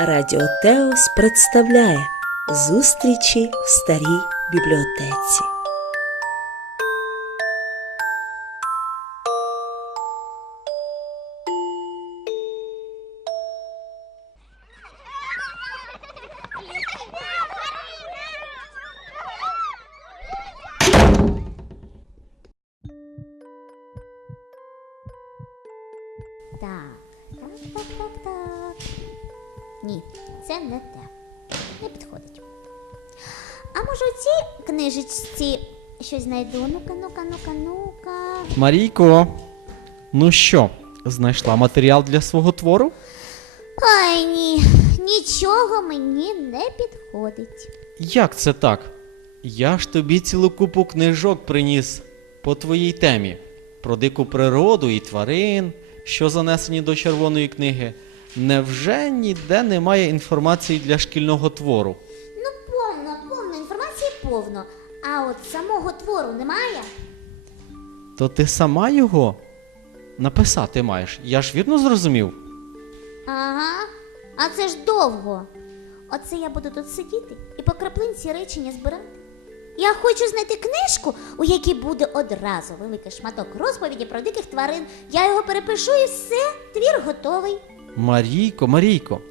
Радіо Теос представляє зустрічі в старій бібліотеці. Так, так, так, так, так. Ні, це не те. Не підходить. А може у цій книжечці щось знайду? Ну-ка, ну-ка, ну-ка, ну-ка. Марійко, ну що, знайшла матеріал для свого твору? Ай ні, нічого мені не підходить. Як це так? Я ж тобі цілу купу книжок приніс по твоїй темі про дику природу і тварин, що занесені до червоної книги. Невже ніде немає інформації для шкільного твору? Ну, повно, повно, інформації повно. А от самого твору немає? То ти сама його написати маєш. Я ж вірно зрозумів? Ага, а це ж довго. Оце я буду тут сидіти і по краплинці речення збирати. Я хочу знайти книжку, у якій буде одразу великий шматок розповіді про диких тварин. Я його перепишу і все, твір готовий. Марійко, Марійко,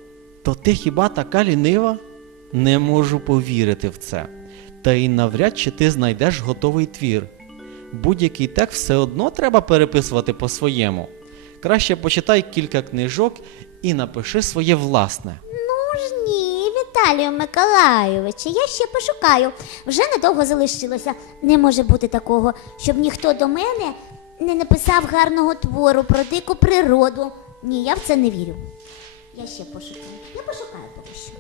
то ти хіба така лінива? Не можу повірити в це. Та й навряд чи ти знайдеш готовий твір. Будь-який текст все одно треба переписувати по-своєму. Краще почитай кілька книжок і напиши своє власне. Ну ж ні, Віталію Миколайовичу, я ще пошукаю. Вже недовго залишилося. Не може бути такого, щоб ніхто до мене не написав гарного твору про дику природу. Ні, я в це не вірю. Я ще пошукаю. Я пошукаю поки що.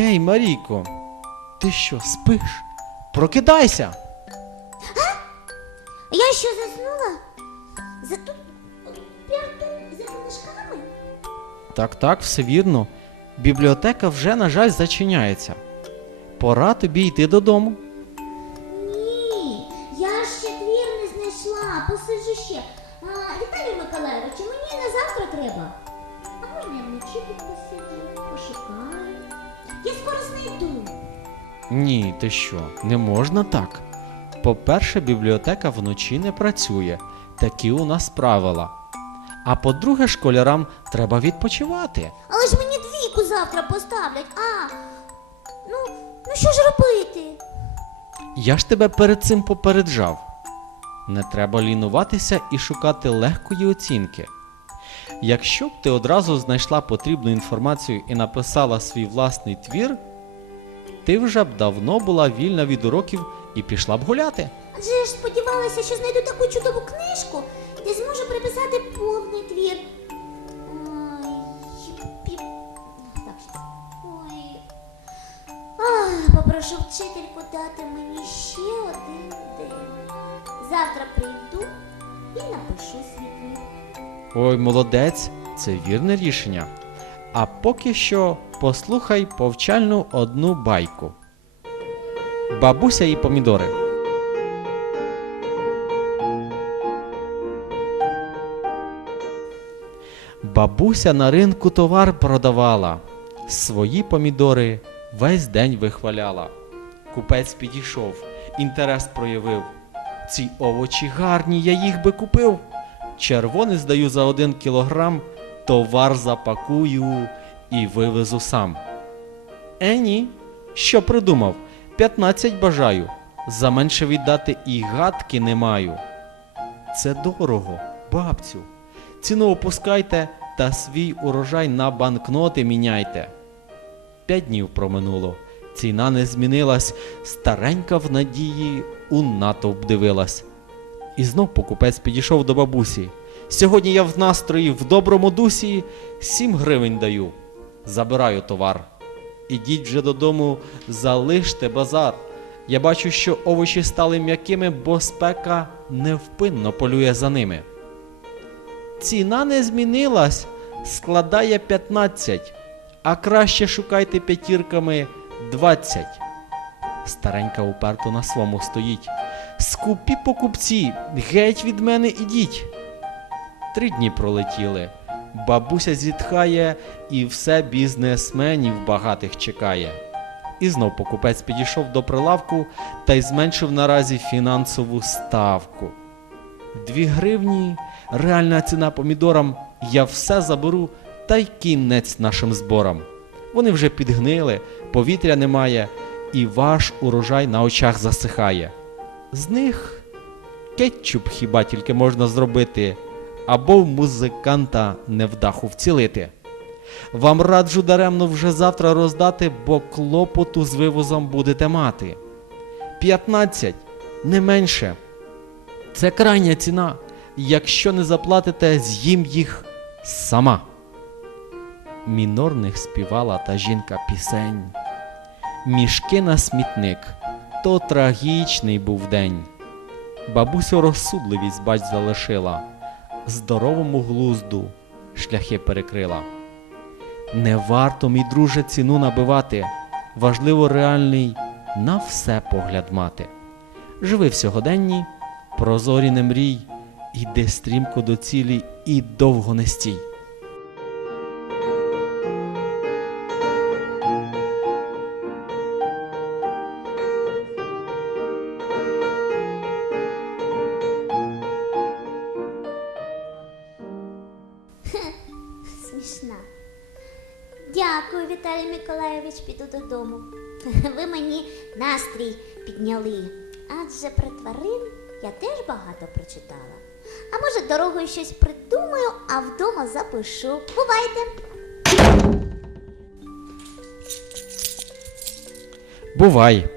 Гей, Марійко, ти що, спиш? Прокидайся! Я що заснула? За тут за книжками? Так, так, все вірно. Бібліотека вже, на жаль, зачиняється. Пора тобі йти додому. Ні, я ще твір не знайшла, посиджу ще. А, Віталію Миколаївичу, мені на завтра треба. А можна я вночі тут посиджу, пошукаю. Я скоро знайду. Ні, ти що, не можна так. По-перше, бібліотека вночі не працює. Такі у нас правила. А по-друге, школярам треба відпочивати. Але ж мені двійку завтра поставлять. А, ну, ну що ж робити? Я ж тебе перед цим попереджав. Не треба лінуватися і шукати легкої оцінки. Якщо б ти одразу знайшла потрібну інформацію і написала свій власний твір, ти вже б давно була вільна від уроків і пішла б гуляти. Адже ж сподівалася, що знайду таку чудову книжку, де зможу приписати повний твір. Попрошу вчительку дати мені ще один день. Завтра прийду і напишу свій твір. Ой, молодець, це вірне рішення. А поки що послухай повчальну одну байку. Бабуся і помідори. Бабуся на ринку товар продавала, свої помідори весь день вихваляла. Купець підійшов, інтерес проявив. Ці овочі гарні, я їх би купив. Червоний здаю за один кілограм, товар запакую і вивезу сам. Е, ні, що придумав? 15 бажаю. За менше віддати і гадки не маю. Це дорого, бабцю. Ціну опускайте та свій урожай на банкноти міняйте. П'ять днів проминуло. Ціна не змінилась, старенька в надії у натовп дивилась. І знов покупець підійшов до бабусі. Сьогодні я в настрої в доброму дусі сім гривень даю. забираю товар. Ідіть вже додому, залиште базар. Я бачу, що овочі стали м'якими, бо спека невпинно полює за ними. Ціна не змінилась, складає 15, а краще шукайте п'ятірками 20. Старенька уперто на своєму стоїть. Скупі покупці, геть від мене ідіть. Три дні пролетіли. Бабуся зітхає, і все бізнесменів багатих чекає. І знов покупець підійшов до прилавку та й зменшив наразі фінансову ставку. Дві гривні, реальна ціна помідорам, я все заберу та й кінець нашим зборам. Вони вже підгнили, повітря немає, і ваш урожай на очах засихає. З них кетчуп хіба тільки можна зробити, або в музиканта невдаху вцілити. Вам раджу даремно вже завтра роздати, бо клопоту з вивозом будете мати. 15, не менше. Це крайня ціна. Якщо не заплатите, з'їм їх сама. Мінорних співала та жінка пісень. Мішки на смітник, то трагічний був день. Бабусю розсудливість бач залишила, здоровому глузду шляхи перекрила. Не варто, мій друже, ціну набивати, важливо реальний на все погляд мати. Живи в сьогоденні, прозорі не мрій, іди стрімко до цілі і довго не стій. Дякую, Віталій Миколайович, піду додому. Ви мені настрій підняли. Адже про тварин я теж багато прочитала. А може, дорогою щось придумаю, а вдома запишу. Бувайте! Бувай,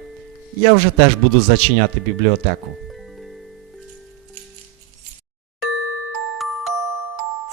я вже теж буду зачиняти бібліотеку.